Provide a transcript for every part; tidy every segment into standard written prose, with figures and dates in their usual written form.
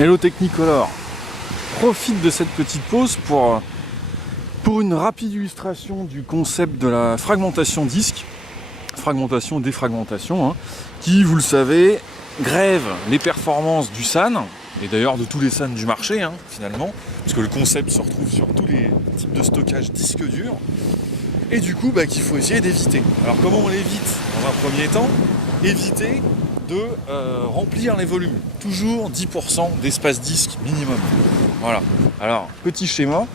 Hello Technicolor, profite de cette petite pause pour une rapide illustration du concept de la fragmentation disque, fragmentation, défragmentation, qui, vous le savez, grève les performances du SAN, et d'ailleurs de tous les SAN du marché, finalement, parce que le concept se retrouve sur tous les types de stockage disque dur, et du coup, qu'il faut essayer d'éviter. Alors comment on l'évite? Dans un premier temps, éviter de remplir les volumes. Toujours 10% d'espace disque minimum. Voilà. Alors, petit schéma,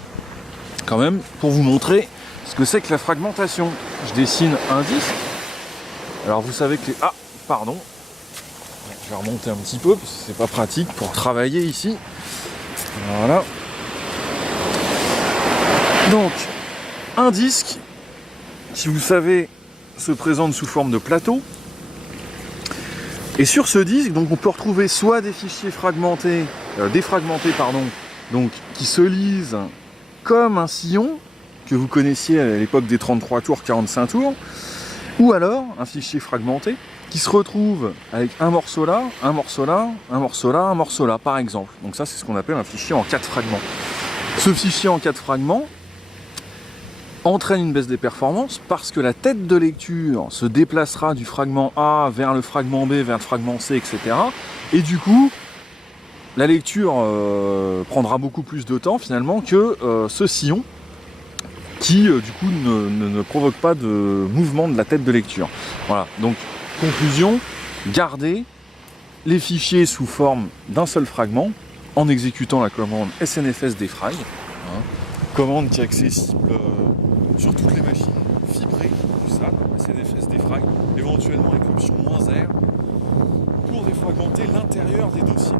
quand même, pour vous montrer ce que c'est que la fragmentation. Je dessine un disque. Alors, vous savez que les... Ah, pardon. Je vais remonter un petit peu, parce que c'est pas pratique pour travailler ici. Voilà. Donc, un disque, si vous savez, se présente sous forme de plateau. Et sur ce disque, donc, on peut retrouver soit des fichiers fragmentés, défragmentés, donc, qui se lisent comme un sillon, que vous connaissiez à l'époque des 33 tours, 45 tours, ou alors un fichier fragmenté, qui se retrouve avec un morceau là, un morceau là, un morceau là, un morceau là, par exemple. Donc ça, c'est ce qu'on appelle un fichier en 4 fragments. Ce fichier en 4 fragments entraîne une baisse des performances parce que la tête de lecture se déplacera du fragment A vers le fragment B, vers le fragment C, etc. Et du coup, la lecture prendra beaucoup plus de temps finalement que ce sillon qui du coup ne provoque pas de mouvement de la tête de lecture. Voilà, donc conclusion, gardez les fichiers sous forme d'un seul fragment en exécutant la commande SNFS defrag, commande qui est accessible sur toutes les machines fibrées du SAN, SNFS defrag, éventuellement avec l'option -R pour défragmenter l'intérieur des dossiers.